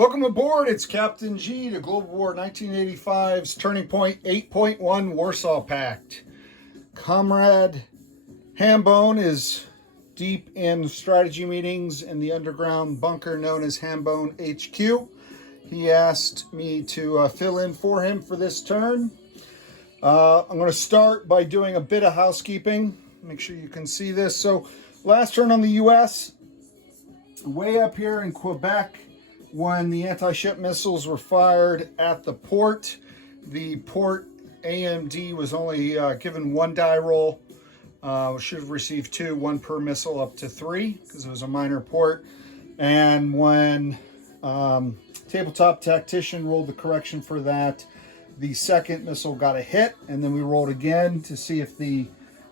Welcome aboard. It's Captain G to Global War 1985's Turning Point 8.1 Warsaw Pact. Comrade Hambone is deep in strategy meetings in the underground bunker known as Hambone HQ. He asked me to fill in for him for this turn. I'm going to start by doing a bit of housekeeping. Make sure you can see this. So last turn on the U.S., way up here in Quebec, when the anti-ship missiles were fired at the port AMD was only given one die roll. Should have received two, one per missile up to three, because it was a minor port. And when Tabletop Tactician rolled the correction for that, the second missile got a hit, and then we rolled again to see if the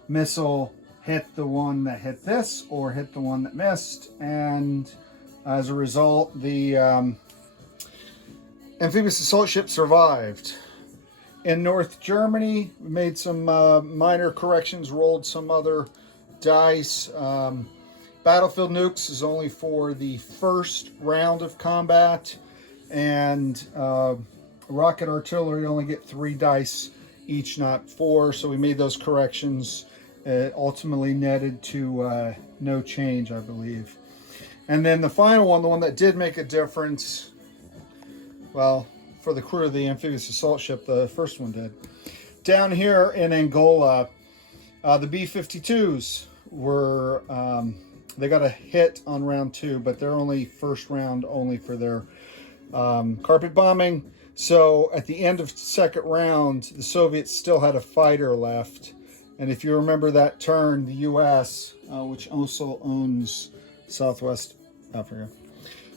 missile hit the one that hit this or hit the one that missed. And as a result, the amphibious assault ship survived. In North Germany, we made some minor corrections, rolled some other dice. Battlefield nukes is only for the first round of combat, and rocket artillery only get 3 dice each, not 4. So we made those corrections. It ultimately netted to no change, I believe. And then the final one, the one that did make a difference, well, for the crew of the amphibious assault ship, the first one did. Down here in Angola, the B-52s were, they got a hit on round 2, but they're only first round only for their carpet bombing. So at the end of second round, the Soviets still had a fighter left. And if you remember that turn, the U.S., which also owns Southwest Africa,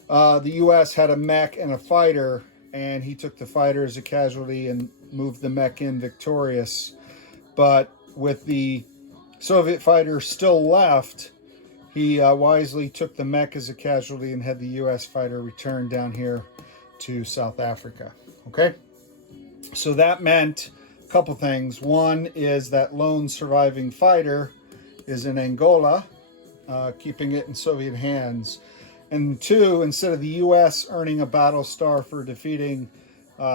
the U.S. had a mech and a fighter, and he took the fighter as a casualty and moved the mech in victorious. But with the Soviet fighter still left, he wisely took the mech as a casualty and had the U.S. fighter return down here to South Africa. Okay? So that meant a couple things. One is that lone surviving fighter is in Angola, keeping it in Soviet hands. And 2, instead of the U.S. earning a battle star for defeating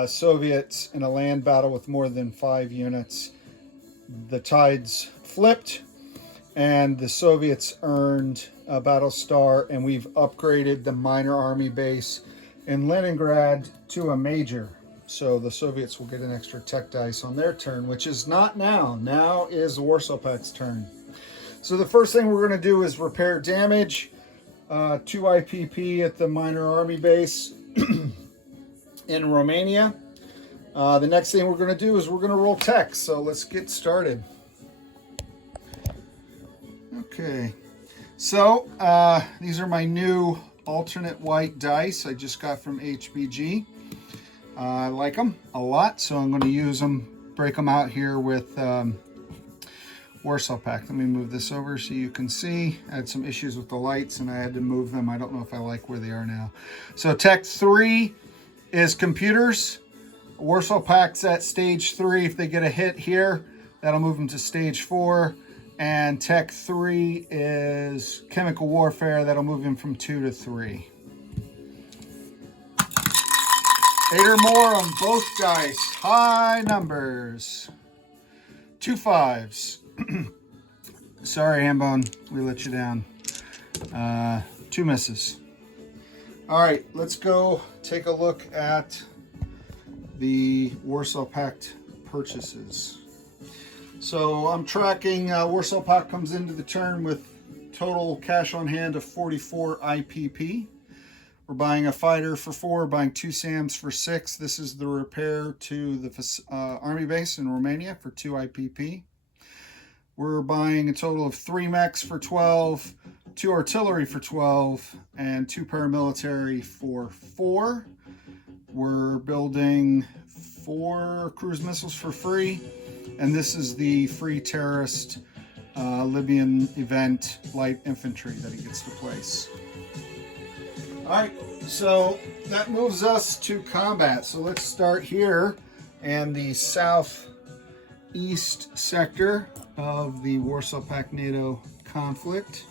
Soviets in a land battle with more than 5 units, the tides flipped and the Soviets earned a battle star, and we've upgraded the minor army base in Leningrad to a major. So the Soviets will get an extra tech dice on their turn, which is not now. Now is the Warsaw Pact's turn. So the first thing we're going to do is repair damage. 2 IPP at the minor army base in Romania. The next thing we're going to do is we're going to roll tech. So let's get started. Okay. So these are my new alternate white dice I just got from HBG. I like them a lot, so I'm going to use them, break them out here with Warsaw Pact. Let me move this over so you can see. I had some issues with the lights and I had to move them. I don't know if I like where they are now. So Tech 3 is computers. Warsaw Pact's at stage 3. If they get a hit here, that'll move them to stage 4. And Tech 3 is chemical warfare. That'll move him from 2 to 3. 8 or more on both dice. High numbers. 2 5s. Sorry, Hambone, we let you down. 2 misses. All right, let's go take a look at the Warsaw Pact purchases. So I'm tracking, Warsaw Pact comes into the turn with total cash on hand of 44 IPP. We're buying a fighter for 4, buying 2 SAMs for 6. This is the repair to the army base in Romania for 2 IPP. We're buying a total of 3 mechs for 12, 2 artillery for 12, and 2 paramilitary for 4. We're building 4 cruise missiles for free, and this is the free terrorist Libyan event light infantry that he gets to place. All right, so that moves us to combat. So let's start here in the southeast sector of the Warsaw Pact NATO conflict.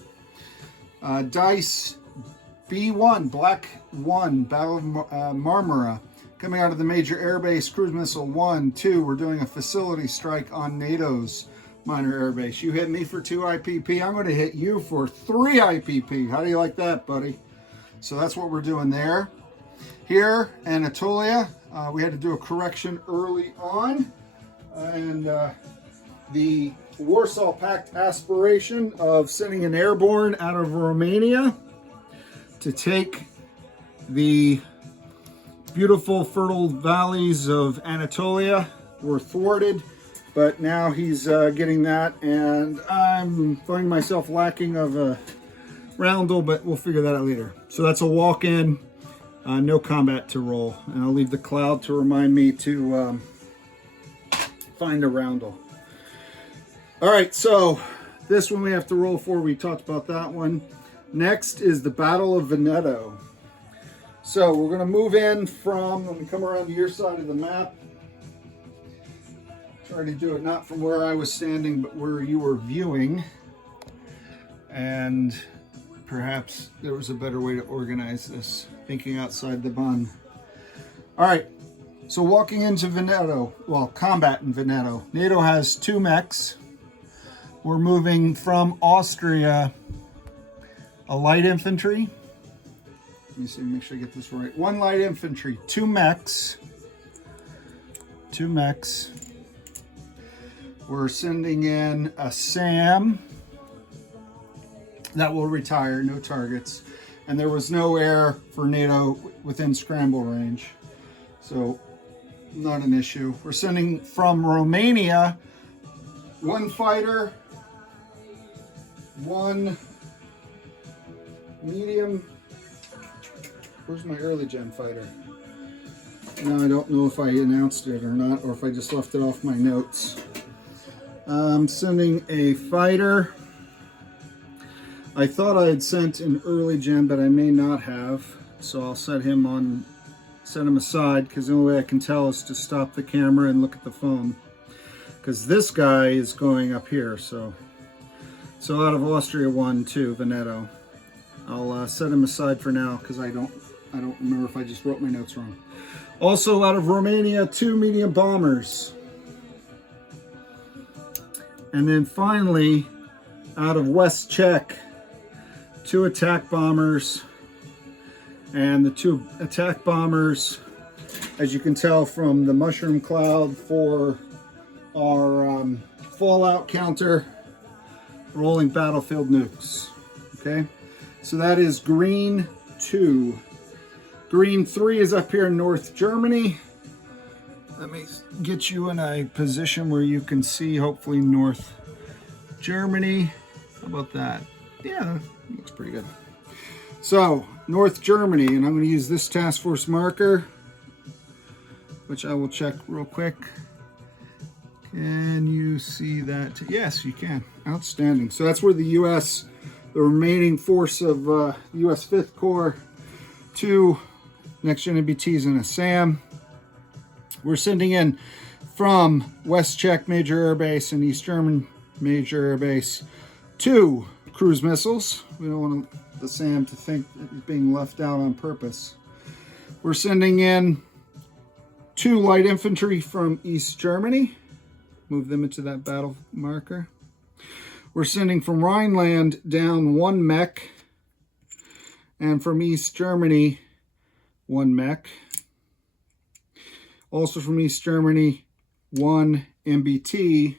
Dice B1, Black 1, Battle of Marmara. Coming out of the Major Airbase, Cruise Missile 1, 2. We're doing a facility strike on NATO's minor airbase. You hit me for 2 IPP. I'm going to hit you for 3 IPP. How do you like that, buddy? So that's what we're doing there. Here, Anatolia, we had to do a correction early on. And the Warsaw Pact aspiration of sending an airborne out of Romania to take the beautiful fertile valleys of Anatolia were thwarted, but now he's getting that, and I'm finding myself lacking of a roundel, but we'll figure that out later. So that's a walk-in, no combat to roll, and I'll leave the cloud to remind me to find a roundel. All right, so this one we have to roll for. We talked about that one. Next is the Battle of Veneto. So we're going to move in from, when we come around to your side of the map, try to do it not from where I was standing, but where you were viewing. And perhaps there was a better way to organize this, thinking outside the bun. All right, so walking into Veneto, well, combat in Veneto. NATO has 2 mechs. We're moving from Austria, a light infantry. Let me see, make sure I get this right. 1 light infantry, 2 mechs. 2 mechs. We're sending in a SAM that will retire, no targets. And there was no air for NATO within scramble range. So, not an issue. We're sending from Romania 1 fighter, 1 medium. Where's my early gen fighter? Now I don't know if I announced it or not, or if I just left it off my notes. I'm sending a fighter. I thought I had sent an early gen, but I may not have. So I'll set him aside, because the only way I can tell is to stop the camera and look at the phone. Because this guy is going up here, so out of Austria 1, 2, Veneto. I'll set him aside for now, because I don't remember if I just wrote my notes wrong. Also out of Romania, 2 medium bombers. And then finally, out of West Czech, 2 attack bombers. And the 2 attack bombers, as you can tell from the mushroom cloud for our fallout counter, rolling battlefield nukes. Okay, so that is green 2. Green 3 is up here in North Germany. Let me get you in a position where you can see, hopefully, North Germany. How about that? Yeah, that looks pretty good. So, North Germany, and I'm going to use this task force marker, which I will check real quick. Can you see that? Yes, you can. Outstanding. So that's where the U.S., the remaining force of U.S. 5th Corps, 2 next-gen MBTs and a SAM. We're sending in from West Czech Major Air Base and East German Major Air Base 2 cruise missiles. We don't want the SAM to think it's being left out on purpose. We're sending in 2 light infantry from East Germany. Move them into that battle marker. We're sending from Rhineland down 1 mech. And from East Germany, 1 mech. Also from East Germany, 1 MBT.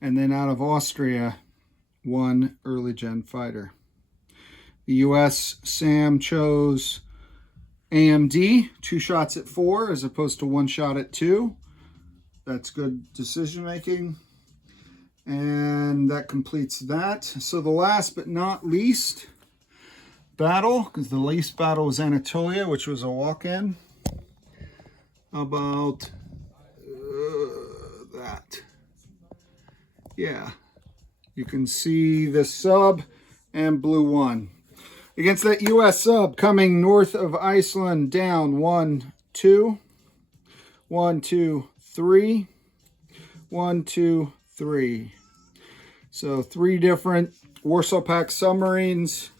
And then out of Austria, 1 early gen fighter. The US SAM chose AMD, 2 shots at 4 as opposed to 1 shot at 2. That's good decision making. And that completes that. So the last but not least battle, because the least battle was Anatolia, which was a walk-in. How about that? Yeah. You can see the sub and blue 1. Against that US sub coming north of Iceland, down 1, 2. 1, 2, 3. 1, 2, 3. So 3 different Warsaw Pact submarines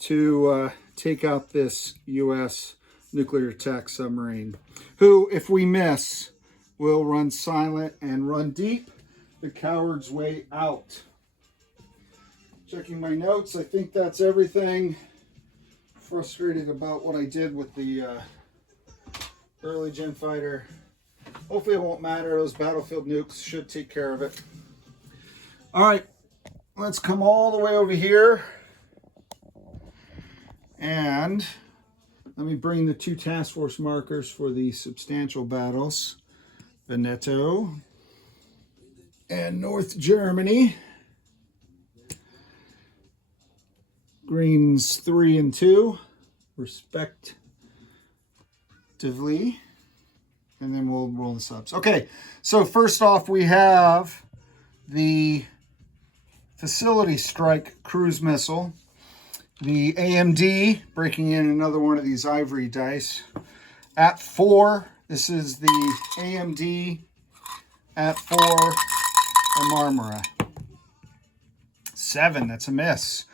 to take out this U.S. nuclear attack submarine, who, if we miss, will run silent and run deep the coward's way out. Checking my notes, I think that's everything. Frustrated about what I did with the early gen fighter. Hopefully it won't matter. Those battlefield nukes should take care of it. All right, let's come all the way over here. And let me bring the 2 task force markers for the substantial battles. Veneto and North Germany. Greens 3 and 2, respectively. And then we'll roll the subs. Okay, so first off, we have the Facility Strike cruise missile. The AMD, breaking in another one of these ivory dice. At 4, this is the AMD at 4 for Marmara. 7, that's a miss.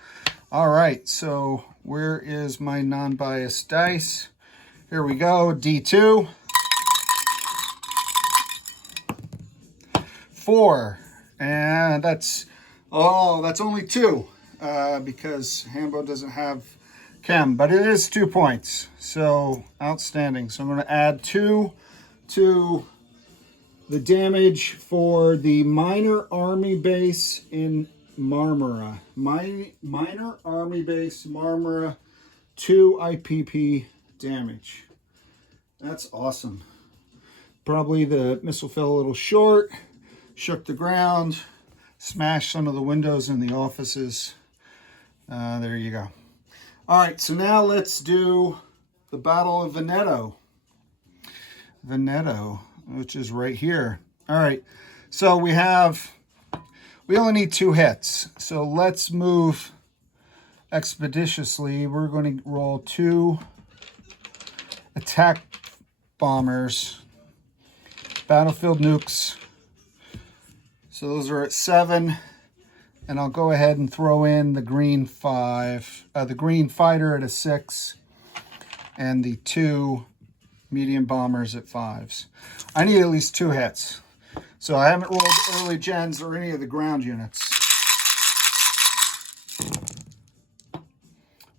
All right, so where is my non-biased dice? Here we go, D2. 4, and that's only 2 because Hambo doesn't have chem, but it is 2 points, so outstanding. So I'm going to add 2 to the damage for the minor army base in Marmara. Minor army base Marmara, 2 IPP damage. That's awesome. Probably the missile fell a little short, shook the ground, smashed some of the windows in the offices. There you go. All right, so now let's do the Battle of Veneto. Veneto, which is right here. All right, so we only need 2 hits. So let's move expeditiously. We're going to roll 2 attack bombers, battlefield nukes. So those are at 7, and I'll go ahead and throw in the green 5, the green fighter at a 6, and the 2 medium bombers at 5s. I need at least 2 hits. So I haven't rolled early gens or any of the ground units.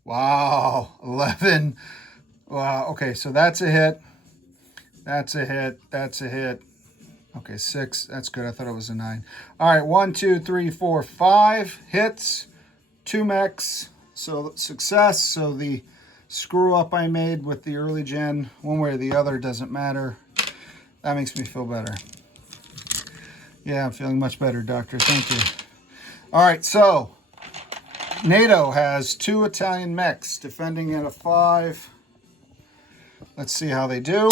Wow, 11. Wow, okay, so that's a hit. That's a hit. That's a hit. Okay, 6. That's good. I thought it was a 9. All right, 1, 2, 3, 4, 5 hits, 2 mechs. So success. So the screw up I made with the early gen, one way or the other, doesn't matter. That makes me feel better. Yeah, I'm feeling much better, doctor. Thank you. All right, so NATO has 2 Italian mechs defending at a 5. Let's see how they do.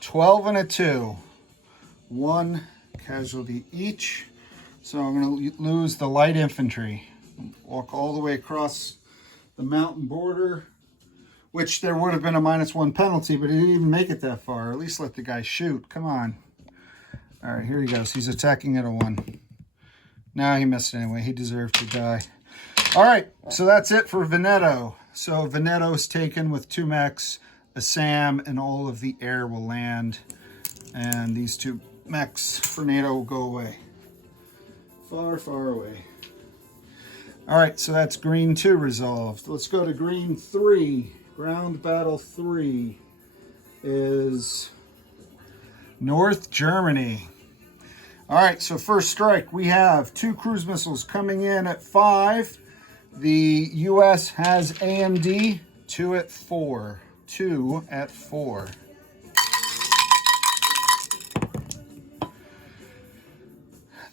12 and a 2. 1 casualty each. So I'm going to lose the light infantry. Walk all the way across the mountain border, which there would have been a -1 penalty, but he didn't even make it that far. At least let the guy shoot. Come on. All right, here he goes. He's attacking at a 1. Nah, he missed anyway. He deserved to die. All right, so that's it for Veneto. So Veneto is taken with 2 mechs, a SAM, and all of the air will land. And these 2 mechs for NATO will go away. Far, far away. All right, so that's green 2 resolved. Let's go to green 3. Ground battle 3 is North Germany. All right, so first strike, we have 2 cruise missiles coming in at 5. The U.S. has AMD, 2 at 4. 2 at 4.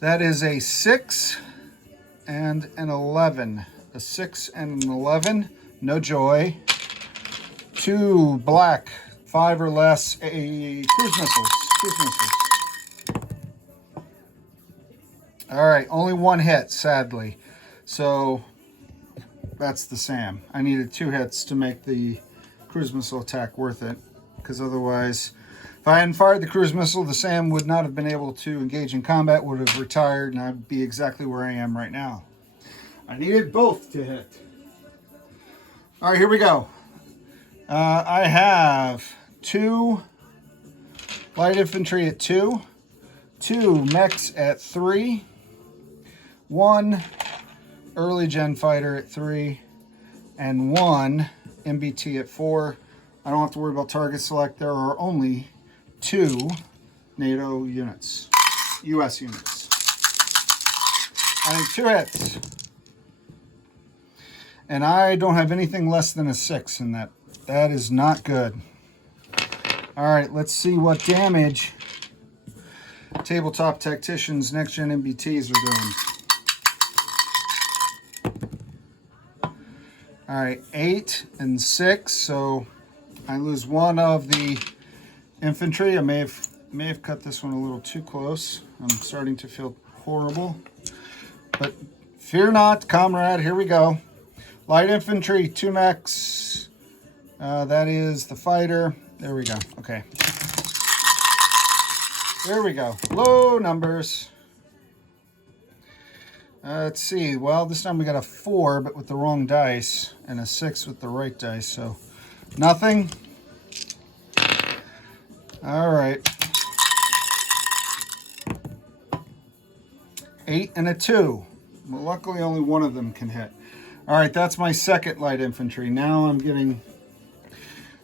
That is a 6 and an 11. A 6 and an 11. No joy. 2 black, 5 or less, a cruise missiles. Cruise missiles. All right, only 1 hit, sadly. So that's the SAM. I needed 2 hits to make the cruise missile attack worth it, because otherwise, if I hadn't fired the cruise missile, the SAM would not have been able to engage in combat, would have retired, and I'd be exactly where I am right now. I needed both to hit. All right, here we go. I have 2 light infantry at 2, 2 mechs at 3, 1 early gen fighter at 3, and 1 MBT at 4. I don't have to worry about target select. There are only 2 NATO units, US units. I need 2 hits. And I don't have anything less than a 6 in that. That is not good. All right, let's see what damage Tabletop Tacticians Next Gen MBTs are doing. All right, 8 and 6, so I lose 1 of the infantry. I may have cut this one a little too close. I'm starting to feel horrible. But fear not, comrade, here we go. Light infantry, 2 mechs. That is the fighter. There we go. Okay. There we go. Low numbers. Let's see. Well, this time we got a 4, but with the wrong dice, and a 6 with the right dice. So nothing. All right. 8 and a 2. Well, luckily, only one of them can hit. All right, that's my second light infantry. Now I'm getting...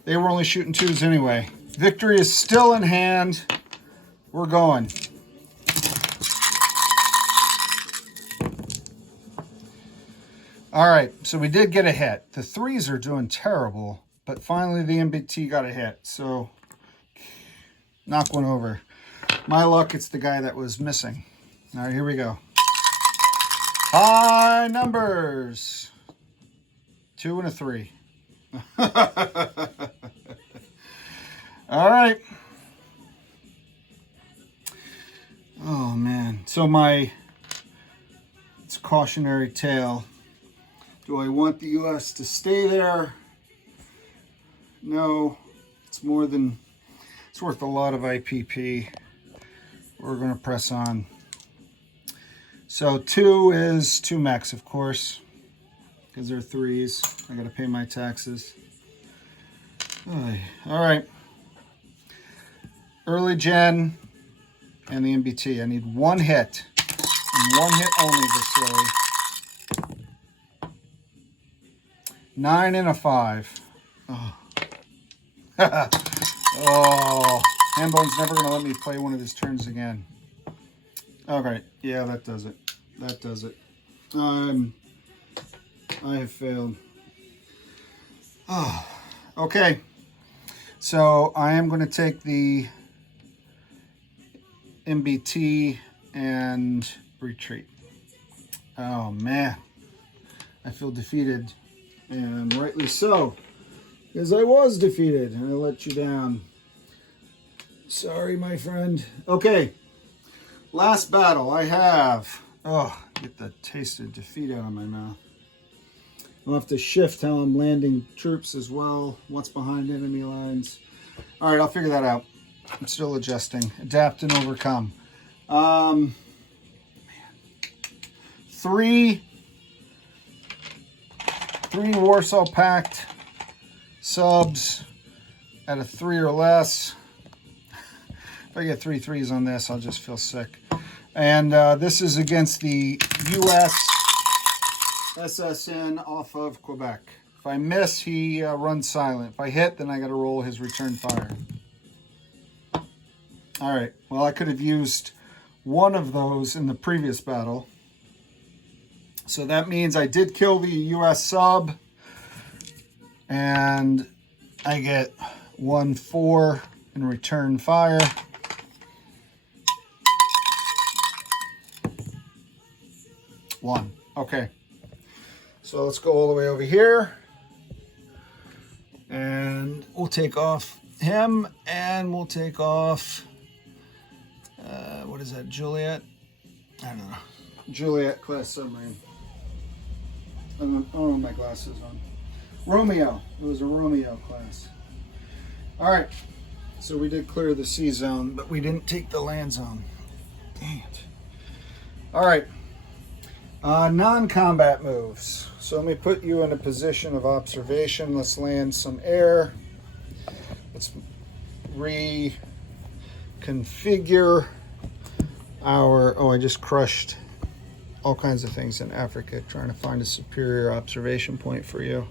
They were only shooting 2s anyway. Victory is still in hand. We're going. All right, so we did get a hit. The 3s are doing terrible, but finally the MBT got a hit. So knock one over. My luck, it's the guy that was missing. All right, here we go. High numbers. 2 and a 3. All right. Oh man. So it's a cautionary tale. Do I want the US to stay there? No. It's worth a lot of IPP. We're going to press on. So 2 is 2 mechs, of course, because they're 3s. I got to pay my taxes. All right. Early gen and the MBT. I need 1 hit, and 1 hit only this silly. 9 and a 5. Oh. Oh. Handbone's never going to let me play one of his turns again. All right. Yeah, that does it. That does it. I have failed. Oh. Okay. So I am going to take the MBT and retreat. Oh, man. I feel defeated. And rightly so. Because I was defeated and I let you down. Sorry, my friend. Okay. Last battle I have. Oh, get the taste of defeat out of my mouth. I'll have to shift how I'm landing troops as well. What's behind enemy lines. All right, I'll figure that out. I'm still adjusting. Adapt and overcome. Three Warsaw Pact subs at a 3 or less. If I get 3 3s on this, I'll just feel sick. And this is against the US SSN off of Quebec. If I miss, he runs silent. If I hit, then I got to roll his return fire. All right. Well, I could have used one of those in the previous battle. So that means I did kill the US sub. And I get 1-4 in return fire. One. Okay. So let's go all the way over here. And we'll take off him. And we'll take off... what is that? Juliet? I don't know. Juliet class submarine. I don't have my glasses on. Romeo. It was a Romeo class. All right. So we did clear the sea zone, but we didn't take the land zone. Dang it. All right. Non-combat moves. So let me put you in a position of observation. Let's land some air. Let's reconfigure our... Oh, I just crushed all kinds of things in Africa trying to find a superior observation point for you.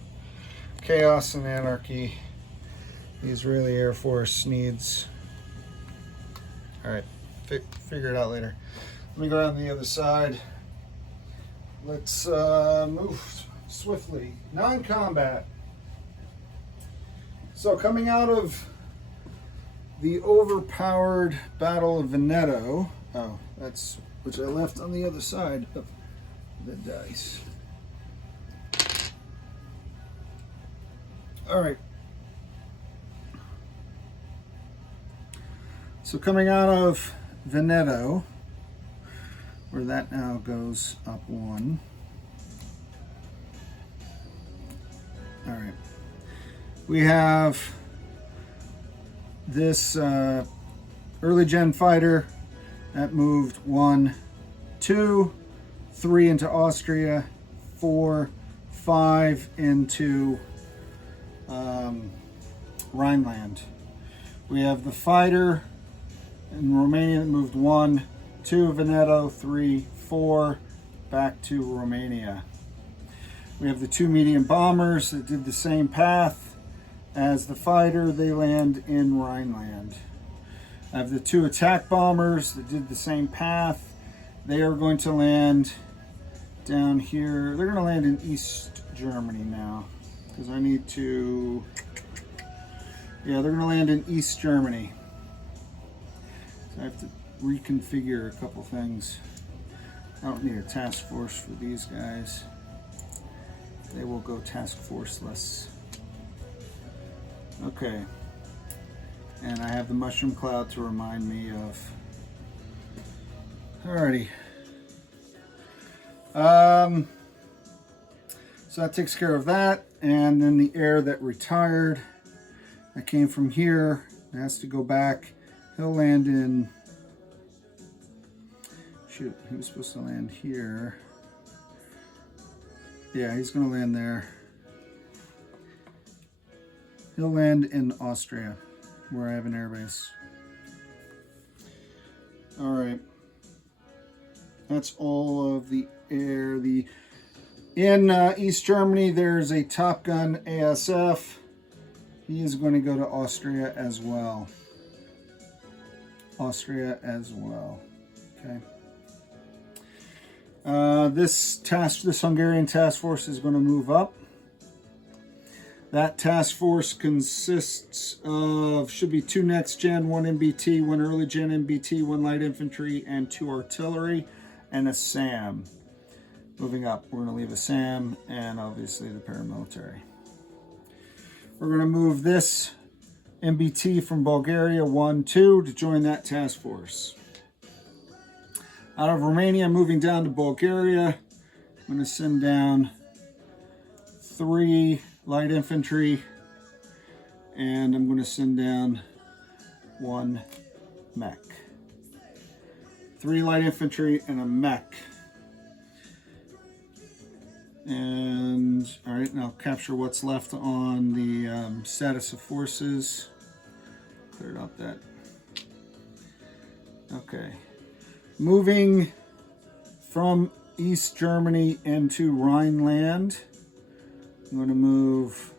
Chaos and anarchy. The Israeli Air Force needs... All right, figure it out later. Let me go around the other side. Let's move swiftly. Non-combat. So coming out of the overpowered Battle of Veneto. Oh, that's which I left on the other side of the dice. All right. So coming out of Veneto, where that now goes up 1. All right. We have this early gen fighter that moved 1, 2, 3 into Austria, 4, 5 into Rhineland. We have the fighter in Romania that moved 1, 2 Veneto, 3, 4 back to Romania. We have the 2 medium bombers that did the same path as the fighter. They land in Rhineland. I have the 2 attack bombers that did the same path. They are going to land down here. They're going to land in East Germany now because I need to... Yeah, they're going to land in East Germany. So I have to reconfigure a couple things. I don't need a task force for these guys. They will go task forceless. Okay. And I have the mushroom cloud to remind me of. Alrighty. So that takes care of that. And then the air that retired, that came from here, it has to go back. He'll land in... Shoot, he was supposed to land here. Yeah, he's going to land there. He'll land in Austria, where I have an airbase. All right. That's all of the air. In East Germany, there's a Top Gun ASF. He is going to go to Austria as well. Austria as well. Okay. This Hungarian task force is going to move up. That task force consists of, should be 2 next gen, 1 MBT, 1 early gen MBT, 1 light infantry, and 2 artillery, and a SAM. Moving up, we're going to leave a SAM and obviously the paramilitary. We're going to move this MBT from Bulgaria 1, 2 to join that task force. Out of Romania, moving down to Bulgaria, I'm going to send down 3 light infantry, and I'm going to send down 1 mech. 3 light infantry and a mech. And, all right, now capture what's left on the status of forces. Cleared out that. Okay. Moving from East Germany into Rhineland, I'm going to move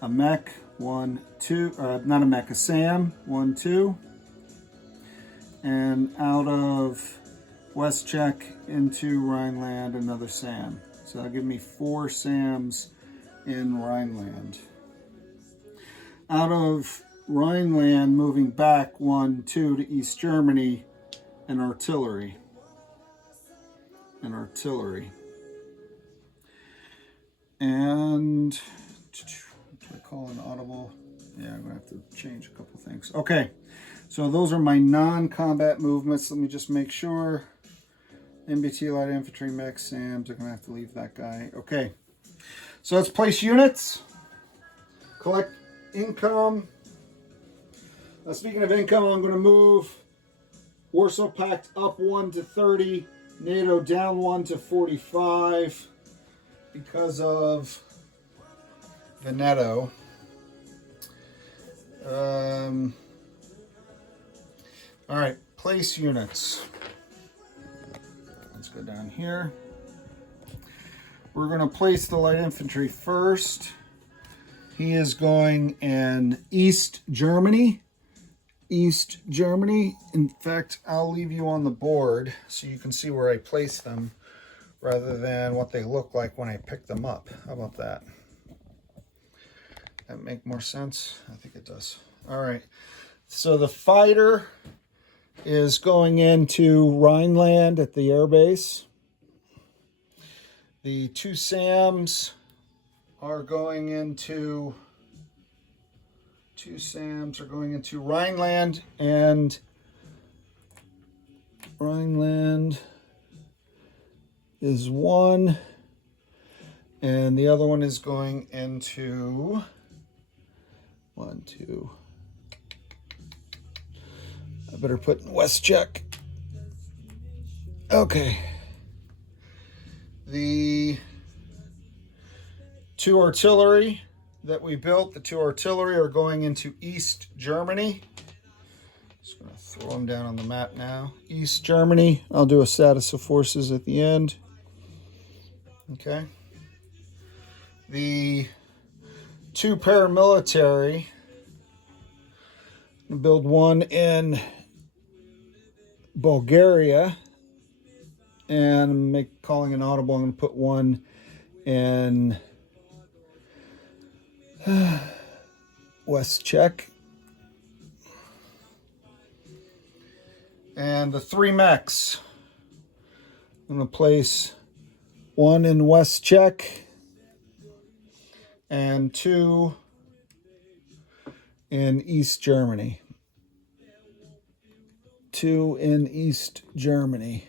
a mech, 1, 2, not a mech, a SAM, 1, 2. And out of West Czech into Rhineland, another SAM. So that'll give me 4 SAMs in Rhineland. Out of Rhineland, moving back 1, 2 to East Germany, an artillery. An artillery. And what do I call an audible? Yeah, I'm gonna have to change a couple things. Okay, so those are my non-combat movements. Let me just make sure. MBT, light infantry, mech, SAMs. I'm gonna have to leave that guy. Okay, so let's place units. Collect income. Speaking of income, I'm gonna move Warsaw Pact up 1 to 30. NATO down 1 to 45 because of Veneto. All right, place units. Let's go down here. We're going to place the light infantry first. He is going in East Germany. East Germany. In fact, I'll leave you on the board so you can see where I place them rather than what they look like when I pick them up. How about that? That make more sense? I think it does. All right. So the fighter is going into Rhineland at the airbase. The two SAMs are going into Rhineland, and Rhineland is one, and the other one is going into I better put in West check. Okay. The two artillery that we built, the two artillery are going into East Germany. Just going to throw them down on the map now. East Germany. I'll do a status of forces at the end. Okay. The two paramilitary, I'm going to build one in Bulgaria, and calling an audible, I'm going to put one in West Czech. And the three mechs, I'm going to place one in West Czech and two in East Germany. Two in East Germany.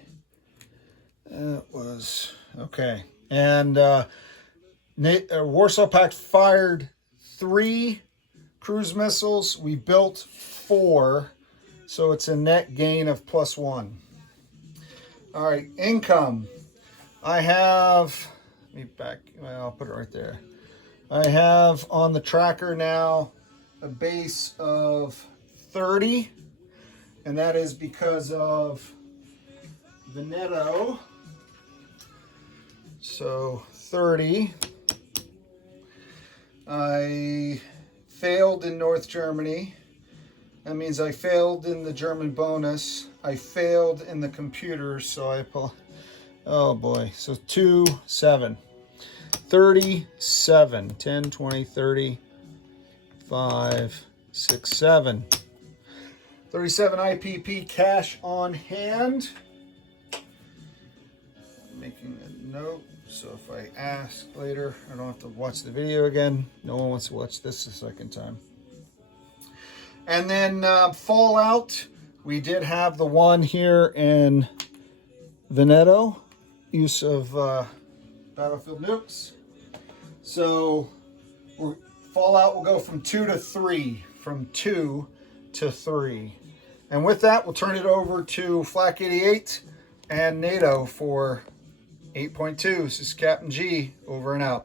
That was okay. And Warsaw Pact fired 3 cruise missiles. We built 4, so it's a net gain of +1. All right, income. I have, I'll put it right there. I have on the tracker now a base of 30, and that is because of Veneto. So 30. I failed in North Germany. That means I failed in the German bonus. I failed in the computer, so I pull. Oh boy. So 2, 7. 37. 10, 20, 30, 5, 6, 7. 37 IPP cash on hand. Making a note, so if I ask later, I don't have to watch the video again. No one wants to watch this a second time. And then Fallout, we did have the one here in Veneto, use of battlefield nukes. So Fallout will go from 2 to 3, from 2 to 3. And with that, we'll turn it over to Flak 88 and NATO for 8.2. This is Captain G, over and out.